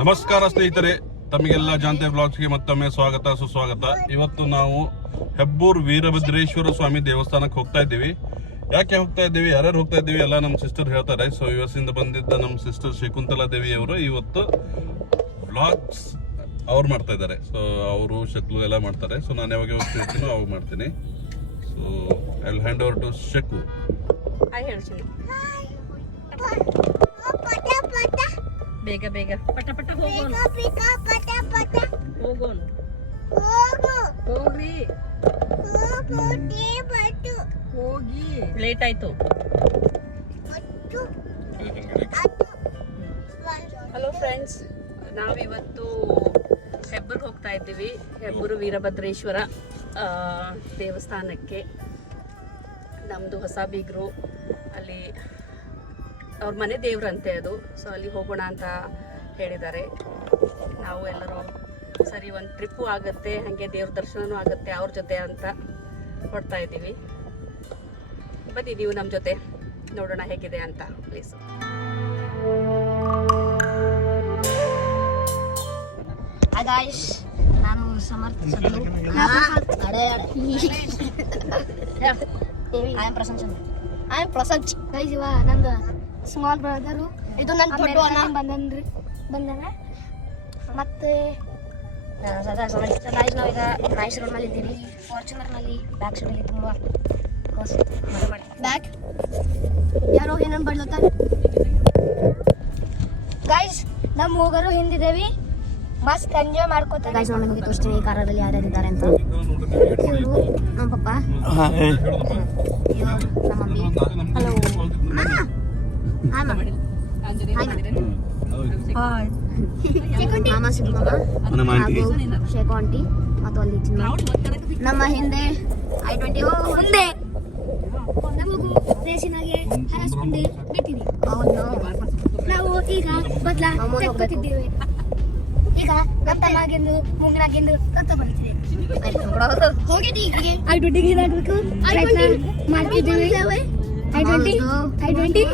ನಮಸ್ಕಾರ ಸ್ನೇಹಿತರೆ, ತಮಗೆಲ್ಲ ಜಾಂತೆ ಬ್ಲಾಗ್ಸ್ಗೆ ಮತ್ತೊಮ್ಮೆ ಸ್ವಾಗತ ಸುಸ್ವಾಗತ. ಇವತ್ತು ನಾವು ಹೆಬ್ಬೂರು ವೀರಭದ್ರೇಶ್ವರ ಸ್ವಾಮಿ ದೇವಸ್ಥಾನಕ್ಕೆ ಹೋಗ್ತಾ ಇದ್ದೀವಿ. ಯಾಕೆ ಹೋಗ್ತಾ ಇದ್ದೀವಿ, ಯಾರ್ಯಾರು ಹೋಗ್ತಾ ಇದ್ದೀವಿ ಎಲ್ಲ ನಮ್ಮ ಸಿಸ್ಟರ್ ಹೇಳ್ತಾರೆ. ಸೊ US ಇಂದ ಬಂದಿದ್ದ ನಮ್ಮ ಸಿಸ್ಟರ್ ಶಕುಂತಲಾ ದೇವಿ ಅವರು ಇವತ್ತು ಬ್ಲಾಗ್ಸ್ ಅವ್ರು ಮಾಡ್ತಾ ಇದ್ದಾರೆ. ಸೊ ಅವರು ಶಕ್ಲು ಎಲ್ಲ ಮಾಡ್ತಾರೆ. ಸೊ ನಾನು ಯಾವಾಗ ಹೋಗ್ತಿರ್ತೀನೋ ಅವಾಗ ಮಾಡ್ತೀನಿ. So I will hand over to Shaku. ಬೇಗ ಬೇಗ ಪಟ ಪಟ ಹೋಗೋಣ ಹೋಗ್ರಿ ಹೋಗಿ ಲೇಟ್ ಆಯ್ತು. ಹಲೋ ಫ್ರೆಂಡ್ಸ್, ನಾವಿವತ್ತು ಹೆಬ್ಬೂರು ಹೋಗ್ತಾ ಇದ್ದೀವಿ. ಹೆಬ್ಬೂರು ವೀರಭದ್ರೇಶ್ವರ ದೇವಸ್ಥಾನಕ್ಕೆ. ನಮ್ಮದು ಹೊಸ ಬೀಗರು, ಅಲ್ಲಿ ಅವ್ರ ಮನೆ ದೇವ್ರಂತೆ ಅದು. ಸೊ ಅಲ್ಲಿ ಹೋಗೋಣ ಅಂತ ಹೇಳಿದ್ದಾರೆ. ನಾವು ಎಲ್ಲರೂ ಸರಿ ಒಂದು ಟ್ರಿಪ್ಪು ಆಗುತ್ತೆ, ಹಾಗೆ ದೇವ್ರ ದರ್ಶನವೂ ಆಗುತ್ತೆ ಅವ್ರ ಜೊತೆ ಅಂತ ಹೊಡ್ತಾ ಇದ್ದೀವಿ. ಬನ್ನಿ ನೀವು ನಮ್ಮ ಜೊತೆ, ನೋಡೋಣ ಹೇಗಿದೆ ಅಂತ ಪ್ಲೀಸ್. ನಾನು ಸಮರ್ಥ ಪ್ರಸಂಚ್ ಗೈಸ್. ಇವ ನಂದು ಸ್ಮಾಲ್ ಬ್ರದರು, ಇದು ನನ್ನ ಫೋಟೋ ಬಂದಾನ. ಮತ್ತೆ ನಾವೀಗ ರೈಸ್ ರೋಡ್ನಲ್ಲಿ ಇದ್ದೀವಿ. ಫಾರ್ಚುನರ್ನಲ್ಲಿ ಬ್ಯಾಕ್ ಸೈಡಲ್ಲಿ ತುಂಬ ಬ್ಯಾಕ್ ಯಾರೋ ಏನನ್ನು ಬಡ್ಲತ್ತ ಗೈಸ್. ನಮ್ಮ ಹೋಗರು ಹಿಂದಿದ್ದೇವಿ, ಮಸ್ತ್ ಎಂಜಾಯ್ ಮಾಡ್ಕೋತ ಗೈಸ್. ನಮಗೆ ತೋರಿಸ್ತೀನಿ ಈ ಕಾರಲ್ಲಿ ಯಾರ್ಯಾರಿದ್ದಾರೆ ಅಂತ. ಇವರು ನಮ್ಮ ಪಪ್ಪ, ನಮ್ಮ ಮಮ್ಮಿ. ಹಲೋ ಮಾಮ ಸಿದ್ದು ಮಾಮ ಹಾಗೂ ಶೇಖು ಆಂಟಿ ಮತ್ತು ಒಂದು ನಮ್ಮ ಹಿಂದೆ I-20 ಮುಂದೆ ರೇಸಿನಾಗೆ ಹಾರಿಸ್ಕೊಂಡು ಬಿಟ್ಟಿವಿ. ನಾವು ಈಗ ಬದಲ ತೆಕ್ಕೋತಿದ್ದೀವಿ. ಈಗ ನಮ್ಮ ತಮ್ಮಾಗಿಂದು ಮುಂಗಿನಾಗಿಂದು ರಕ್ತ ಬರ್ತಿದೆ. ಹೋಗಿದ್ದಿ ಈಗಿಗೆ I-20 ಏನಾಗಬೇಕು ಮಾಡ್ತಿದ್ದೀವಿ. I-20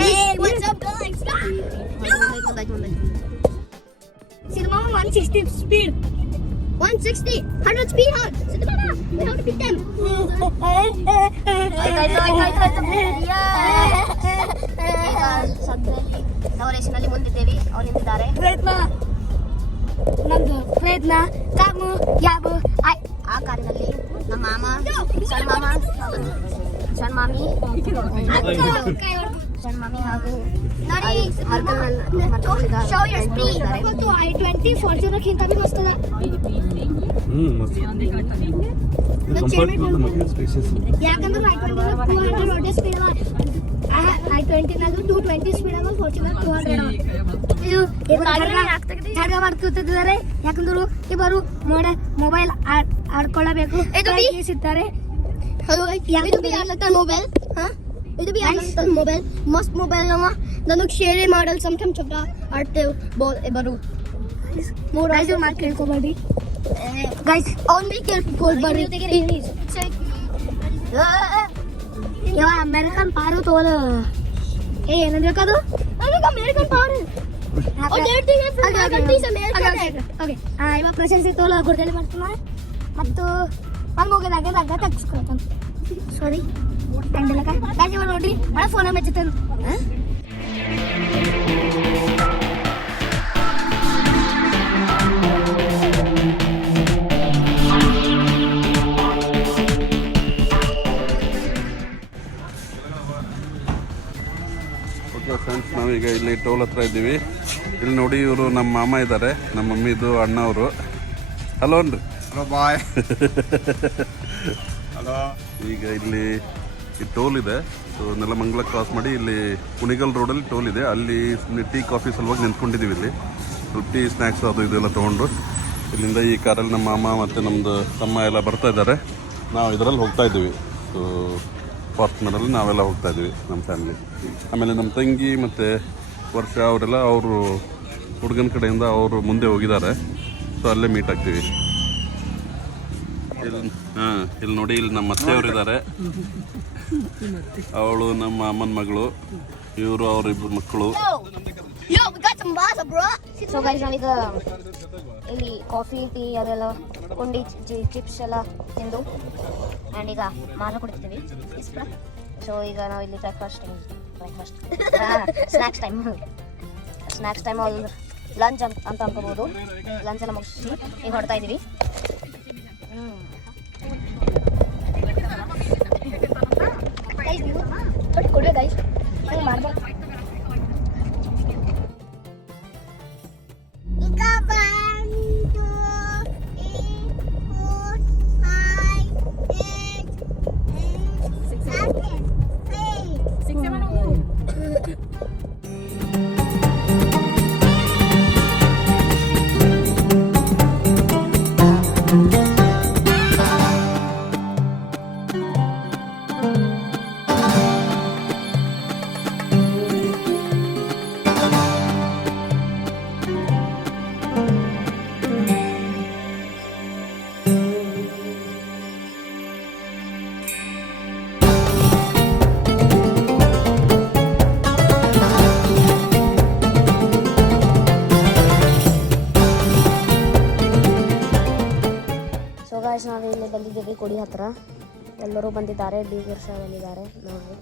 Hey, what's up guys? Cinema 160 speed. 160 100 speed hug. We have to beat them. ನಾವು ರೇಸಿನಲ್ಲಿ ಮುಂದಿದ್ದೇವೆ, ಅವ್ರು ನಿಂತಿದ್ದಾರೆ. ನಮ್ದು ಪ್ರಯತ್ನ ಕಾಮು ಯಾಬು ಆ ಕಾರಿನಲ್ಲಿ ನಮ್ಮ ಮಾಮ, ಸಣ್ಣ ಮಾಮಿ ಹಾಗೂ I-20 ಫಾರ್ಚುನರ್ಗಿಂತ ಮಸ್ತ್ ಅದ. ಯಾಕಂದ್ರೆ I-20 ನಾಗ 220 ಸ್ಪೀಡ್ ಅವ, ಫಾರ್ಚುನರ್ 200 ಮಾಡ್ತಿದ್ದಾರೆ. ಯಾಕಂದ್ರೆ ಇಬ್ಬರು ಮೊಬೈಲ್ ಆಡ್ಕೊಳ್ಳಬೇಕು ಸಿಗ್ತಾರೆ. ಮೊಬೈಲ್ ಇದು ಬಿ ಮೊಬೈಲ್ ಮಸ್ತ್ ಮೊಬೈಲ್ ಅವ. ನನಗೆ ಶೇರ್ ಮಾಡಲ್ ಸಮ್ ಚೊಕ್ಕ ಆಡ್ತೇವೆ ಬರು ಮಾತು ಕೇಳ್ಕೊಬೇಡಿ ಗೈಸ್. ಅವ್ನು ಬಿ ಕೇಳ್ಕೊಳ್ಬಾರ್ರಿ. ಇವ ಅಮೇರಿಕನ್ ಪಾರು ತೋಲ ಏನಂದ್ರೆ ಅದು ಅಮೇರಿಕನ್ ಪಾರು. ಇವಾಗ ಪ್ರಶಂಸೆ ತೋಲ ಗುರ್ದಲ್ಲಿ ಮಾಡ್ತಾನ ಮತ್ತು ಒಂದು ಮುಗಿದಾಗ ತೆಗ್ಸ್ಕೊಳ್ತಾನ. ಸಾರಿ ನೋಡ್ರಿ ಒಳ ಫೋನ ಮೆಚ್ಚತಾನ. ಓಕೆ ಫ್ರೆಂಡ್ಸ್, ನಾವೀಗ ಇಲ್ಲಿ ಟೋಲ್ ಹತ್ರ ಇದ್ದೀವಿ. ಇಲ್ಲಿ ನೋಡಿ, ಇವರು ನಮ್ಮ ಮಾಮ ಇದ್ದಾರೆ, ನಮ್ಮ ಮಮ್ಮಿದು ಅಣ್ಣ ಅವರು. ಹಲೋ ಅನ್ರಿ. ಹಲೋ ಬಾಯ್. ಹಲೋ. ಈಗ ಇಲ್ಲಿ ಈ ಟೋಲ್ ಇದೆ. ಸೊ ನೆಲಮಂಗಲ ಕ್ರಾಸ್ ಮಾಡಿ ಇಲ್ಲಿ ಕುಣಿಗಲ್ ರೋಡಲ್ಲಿ ಟೋಲ್ ಇದೆ. ಅಲ್ಲಿ ಟೀ ಕಾಫಿ ಸಲುವಾಗಿ ನಿಂತ್ಕೊಂಡಿದ್ದೀವಿ. ಇಲ್ಲಿ ಸ್ವಲ್ಪ ಟೀ ಸ್ನ್ಯಾಕ್ಸ್ ಅದು ಇದೆಲ್ಲ ತೊಗೊಂಡು ಇಲ್ಲಿಂದ ಈ ಕಾರಲ್ಲಿ ನಮ್ಮ ಮಾಮ ಮತ್ತು ನಮ್ಮದು ತಮ್ಮ ಎಲ್ಲ ಬರ್ತಾ ಇದ್ದಾರೆ. ನಾವು ಇದರಲ್ಲಿ ಹೋಗ್ತಾ ಇದ್ದೀವಿ. ಸೊ ಫಾರ್ಚುನರಲ್ಲಿ ನಾವೆಲ್ಲ ಹೋಗ್ತಾ ಇದ್ದೀವಿ, ನಮ್ಮ ಫ್ಯಾಮಿಲಿ. ಆಮೇಲೆ ನಮ್ಮ ತಂಗಿ ಮತ್ತು ವರ್ಷ ಅವರೆಲ್ಲ ಅವರು ಹುಡುಗನ ಕಡೆಯಿಂದ ಅವರು ಮುಂದೆ ಹೋಗಿದ್ದಾರೆ. ಸೊ ಅಲ್ಲೇ ಮೀಟ್ ಆಗ್ತೀವಿ. ಇಲ್ಲಿ ನೋಡಿ, ಇಲ್ಲಿ ನಮ್ಮ ಅತ್ತೆಯವರು ಇದ್ದಾರೆ. ಅವಳು ನಮ್ಮ ಅಮ್ಮನ ಮಗಳು. ಇವರು ಅವರಿಬ್ಬರು ಮಕ್ಕಳು. Yo, we got some water, bro. So guys, ನಾವೀಗ ಇಲ್ಲಿ ಕಾಫಿ ಟೀ ಅದೆಲ್ಲ ಕೊಂಡಿ ಚಿಪ್ಸ್ ಎಲ್ಲ ತಿಂದು ಆ್ಯಂಡ್ ಈಗ ಮಾಲ ಕುಡಿತೀವಿ. ಸೊ ಈಗ ನಾವು ಇಲ್ಲಿ ಬ್ರೇಕ್ಫಾಸ್ಟ್ ಸ್ನ್ಯಾಕ್ಸ್ ಟೈಮ್ ಅಲ್ಲಿ ಲಂಚ್ ಅಂತ ಅನ್ಕೋಬೋದು. ಲಂಚ್ ಎಲ್ಲ ಮುಗಿಸಿ ಈಗ ಹೊಡ್ತಾ ಇದ್ದೀವಿ. ಕೊಡಿ ಗೈಸ್ ಮಾಡ್ಬೋದು. ನಾವು ಇಲ್ಲಿ ಬಂದಿದ್ದೀವಿ ಕೊಡಿ ಹತ್ರ. ಎಲ್ಲರೂ ಬಂದಿದ್ದಾರೆ, ಬೀಗರ್ ಸಹ ಬಂದಿದ್ದಾರೆ ನೋಡ್ರಿ.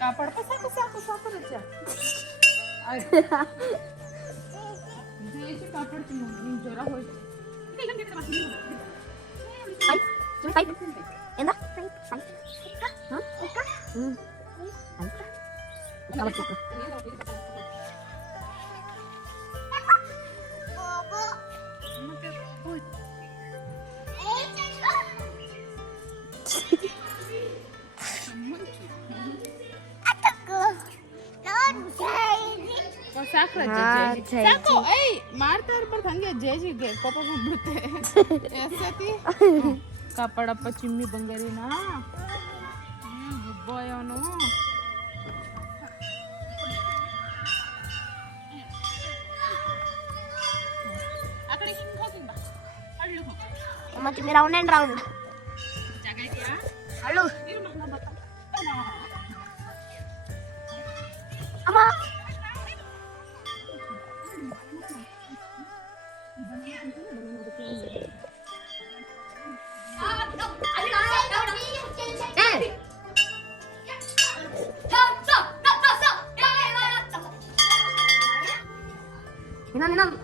ಕಾಪಾಡ ಸಾಕು ಸಾಕು ಸಾಕು ರಚ ಕಾಪಾಡ್ತೀನಿ ನಿನ್ ಜ್ವರ ಹೋಯ್ತು. ಸಾಕು ಏಯ್ ಮಾಡ್ತಾ ಇರ್ಬಾರ್ದು ಹಂಗೆ ಜೇಜಿಗೆ ಕೋಪ ಬಂದ್ಬಿಡುತ್ತೆ. ಎಷ್ಟತಿ ಕಾಪಾಡಪ್ಪ ಚಿಮ್ಮಿ ಬಂಗಾರಿನ ಗುಬ್ಬಾಯ್ ಅವನು. ಆ ಕಡೆ ಹಿಂಗೆ ಹೋಗಿ ಬಾ ಹಳ್ಳು ಅಮ್ಮ ಚಿಮ್ಮಿ ರೌಂಡ್ ಆ್ಯಂಡ್ ರೌಂಡ್ ಜಾಗ ಇದೆಯಾ ಹಳ್ಳು ಅಮ್ಮ. ಇನ್ನೊಂದು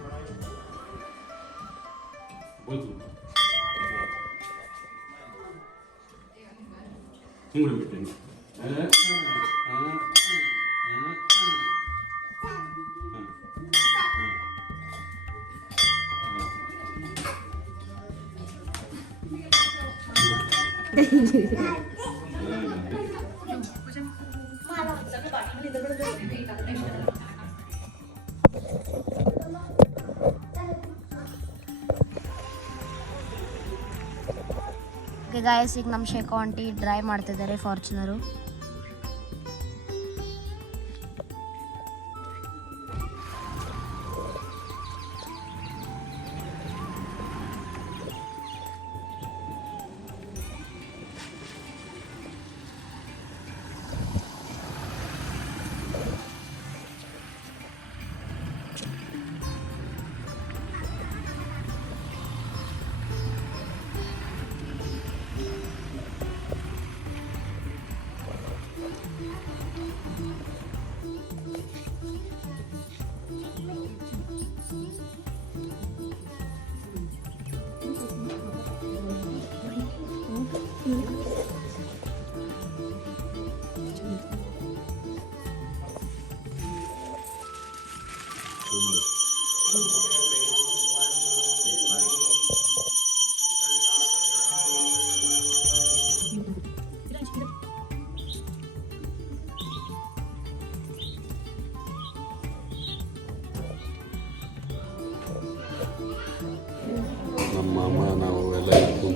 ಗಾಯಸ್ ಈಗ ನಮ್ಮ ಶೇಖೋ ಆಂಟಿ ಡ್ರೈವ್ ಮಾಡ್ತಿದ್ದಾರೆ ಫಾರ್ಚುನರು.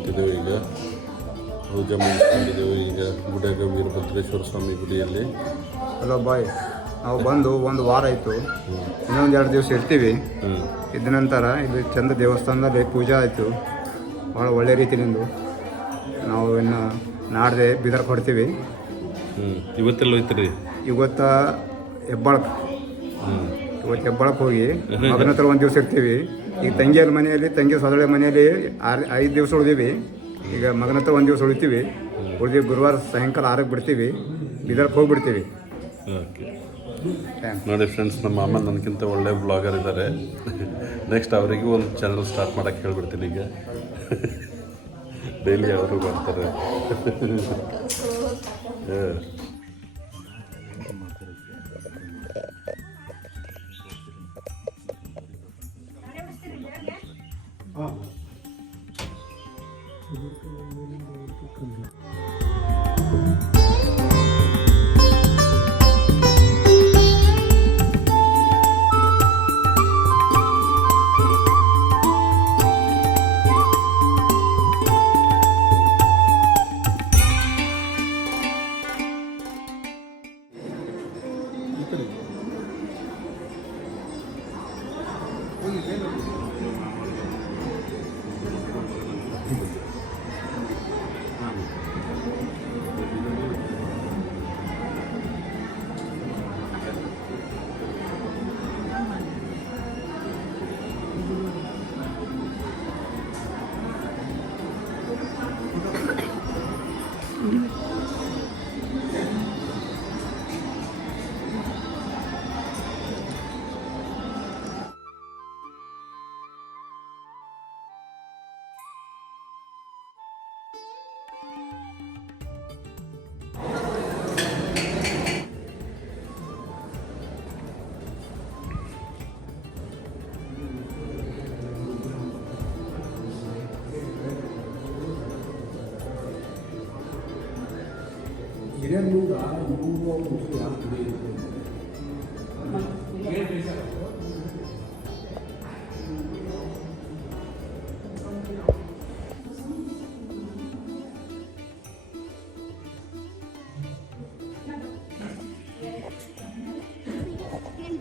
ಹೊಂಟಿದ್ದೇವೆ ಈಗ. ಪೂಜೆ ಮುಗಿಸ್ಕೊಂಡಿದ್ದೇವೆ ಈಗ ಗುಡಿಯಾಗ ವೀರಭದ್ರೇಶ್ವರ ಸ್ವಾಮಿ ಗುಡಿಯಲ್ಲಿ. ಹಲೋ ಬಾಯ್, ನಾವು ಬಂದು 1 ವಾರ ಆಯಿತು. ಇನ್ನೊಂದು 2 ದಿವಸ ಇರ್ತೀವಿ. ಇದ್ದ ನಂತರ ಇಲ್ಲಿ ಚಂದ ದೇವಸ್ಥಾನದಲ್ಲಿ ಪೂಜೆ ಆಯಿತು, ಭಾಳ ಒಳ್ಳೆ ರೀತಿಯಿಂದ. ನಾವು ಇನ್ನು ನಾಡ್ದೆ ಬೀದರ್ ಕೊಡ್ತೀವಿ. ಇವತ್ತೆಲ್ಲ ಹೋಯ್ತೀರಿ? ಇವತ್ತು ಹೆಬ್ಬಾಳಕ್ಕೆ ಹೋಗಿ ಮಗನ ಹತ್ರ 1 ದಿವಸ ಇರ್ತೀವಿ. ಈಗ ತಂಗಿಯರ ಮನೆಯಲ್ಲಿ, ತಂಗಿ ಸೊದಳೆ ಮನೆಯಲ್ಲಿ 5 ದಿವಸ ಉಳಿದೀವಿ. ಈಗ ಮಗನ ಹತ್ರ 1 ದಿವಸ ಉಳಿತೀವಿ. ಗುರುವಾರ ಸಾಯಂಕಾಲ 6ಕ್ಕೆ ಬಿಡ್ತೀವಿ, ಬೀದರ್ಗೆ ಹೋಗಿಬಿಡ್ತೀವಿ. ಓಕೆ ನೋಡಿ ಫ್ರೆಂಡ್ಸ್, ನಮ್ಮ ಅಮ್ಮ ನನಗಿಂತ ಒಳ್ಳೆ ಬ್ಲಾಗರ್ ಇದ್ದಾರೆ. ನೆಕ್ಸ್ಟ್ ಅವರಿಗೂ ಒಂದು ಚಾನಲ್ ಸ್ಟಾರ್ಟ್ ಮಾಡೋಕ್ಕೆ ಹೇಳ್ಬಿಡ್ತೀನಿ ಈಗ. ಡೈಲಿ ಅವರು ಬರ್ತಾರೆ.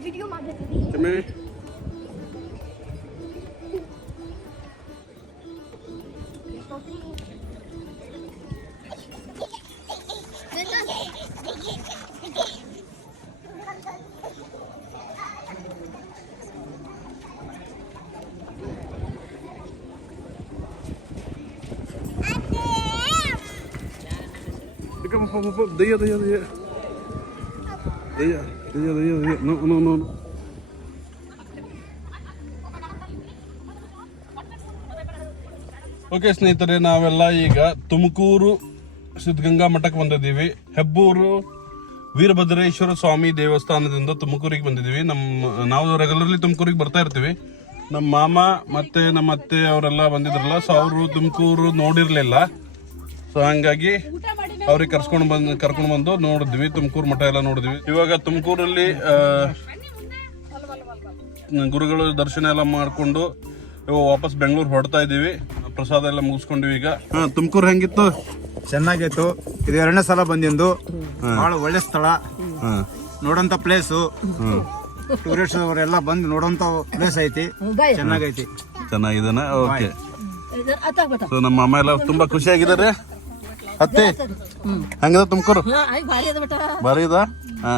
ವಿಡಿಯೋ ಮಾಡ್ತೀನಿ. ಓಕೆ ಸ್ನೇಹಿತರೆ, ನಾವೆಲ್ಲ ಈಗ ತುಮಕೂರು ಸಿದ್ಧಗಂಗಾ ಮಠಕ್ಕೆ ಬಂದಿದ್ದೀವಿ. ಹೆಬ್ಬೂರು ವೀರಭದ್ರೇಶ್ವರ ಸ್ವಾಮಿ ದೇವಸ್ಥಾನದಿಂದ ತುಮಕೂರಿಗೆ ಬಂದಿದ್ದೀವಿ. ನಾವು ರೆಗ್ಯುಲರ್ಲಿ ತುಮಕೂರಿಗೆ ಬರ್ತಾ ಇರ್ತೀವಿ. ನಮ್ಮ ಮಾಮ ಮತ್ತೆ ನಮ್ಮ ಅತ್ತೆ ಅವರೆಲ್ಲ ಬಂದಿದ್ರಲ್ಲ, ಸೊ ಅವರು ತುಮಕೂರು ನೋಡಿರ್ಲಿಲ್ಲ. ಸೊ ಹಂಗಾಗಿ ಅವ್ರಿಗೆ ಕರ್ಕೊಂಡು ಬಂದು ನೋಡಿದ್ವಿ. ತುಮಕೂರು ಮಠ ಎಲ್ಲ ನೋಡಿದ್ವಿ. ಇವಾಗ ತುಮಕೂರಲ್ಲಿ ಗುರುಗಳು ದರ್ಶನ ಎಲ್ಲ ಮಾಡಿಕೊಂಡು ವಾಪಸ್ ಬೆಂಗಳೂರು ಹೊರಡ್ತಾ ಇದೀವಿ. ಪ್ರಸಾದ ಎಲ್ಲ ಮುಗಿಸ್ಕೊಂಡಿವಿ ಈಗ. ತುಮಕೂರು ಹೆಂಗಿತ್ತು? ಚೆನ್ನಾಗಿತ್ತು. ಇದು 2ನೇ ಸಲ ಬಂದಿಂದು. ಭಾಳ ಒಳ್ಳೆ ಸ್ಥಳ, ನೋಡೋಂಥ ಪ್ಲೇಸು. ಟೂರಿಸ್ಟ್ ಅವರೆಲ್ಲ ಬಂದು ನೋಡೋಂಥ ಪ್ಲೇಸ್ ಐತಿ, ಚೆನ್ನಾಗೈತಿ. ಚೆನ್ನಾಗಿದ್ದಾನೆ. ಓಕೆ, ಸೊ ನಮ್ಮ ಅಮ್ಮ ಎಲ್ಲ ತುಂಬಾ ಖುಷಿಯಾಗಿದ್ದಾರೆ. ಅತ್ತೆ ಹಂಗದ ತುಮಕೂರು? ಭಾರಿ ಇದ. ಹಾ,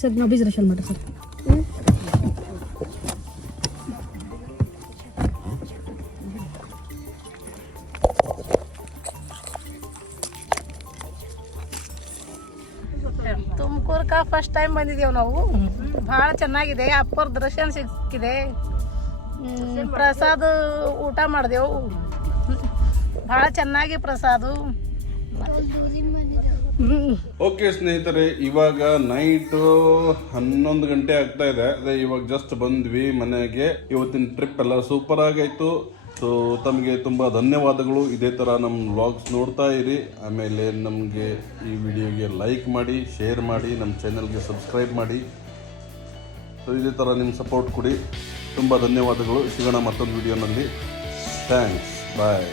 ಸರ್ ನಾವು ರಿಸರ್ವೇಶನ್ ಮಾಡಿ ಸರ್. ತುಮಕೂರ್ಕ ಫಸ್ಟ್ ಟೈಮ್ ಬಂದಿದ್ದೇವೆ ನಾವು. ಭಾಳ ಚೆನ್ನಾಗಿದೆ. ಅಪ್ಪರ ದರ್ಶನ ಸಿಕ್ಕಿದೆ. ಪ್ರಸಾದ ಊಟ ಮಾಡಿದೆವು. ಭಾಳ ಚೆನ್ನಾಗಿ ಪ್ರಸಾದ. ಓಕೆ ಸ್ನೇಹಿತರೆ, ಇವಾಗ ನೈಟ್ 11 ಗಂಟೆ ಆಗ್ತಾ ಇದೆ. ಅದೇ ಇವಾಗ ಜಸ್ಟ್ ಬಂದ್ವಿ ಮನೆಗೆ. ಇವತ್ತಿನ ಟ್ರಿಪ್ ಎಲ್ಲ ಸೂಪರ್ ಆಗೈತು. ಸೊ ತಮಗೆ ತುಂಬ ಧನ್ಯವಾದಗಳು. ಇದೇ ಥರ ನಮ್ಮ ವ್ಲಾಗ್ಸ್ ನೋಡ್ತಾ ಇರಿ. ಆಮೇಲೆ ನಮಗೆ ಈ ವಿಡಿಯೋಗೆ ಲೈಕ್ ಮಾಡಿ, ಶೇರ್ ಮಾಡಿ, ನಮ್ಮ ಚಾನಲ್ಗೆ ಸಬ್ಸ್ಕ್ರೈಬ್ ಮಾಡಿ. ಸೊ ಇದೇ ಥರ ನಿಮ್ಮ ಸಪೋರ್ಟ್ ಕೊಡಿ. ತುಂಬ ಧನ್ಯವಾದಗಳು. ಸಿಗೋಣ ಮತ್ತೊಂದು ವಿಡಿಯೋನಲ್ಲಿ. ಥ್ಯಾಂಕ್ಸ್. ಬಾಯ್.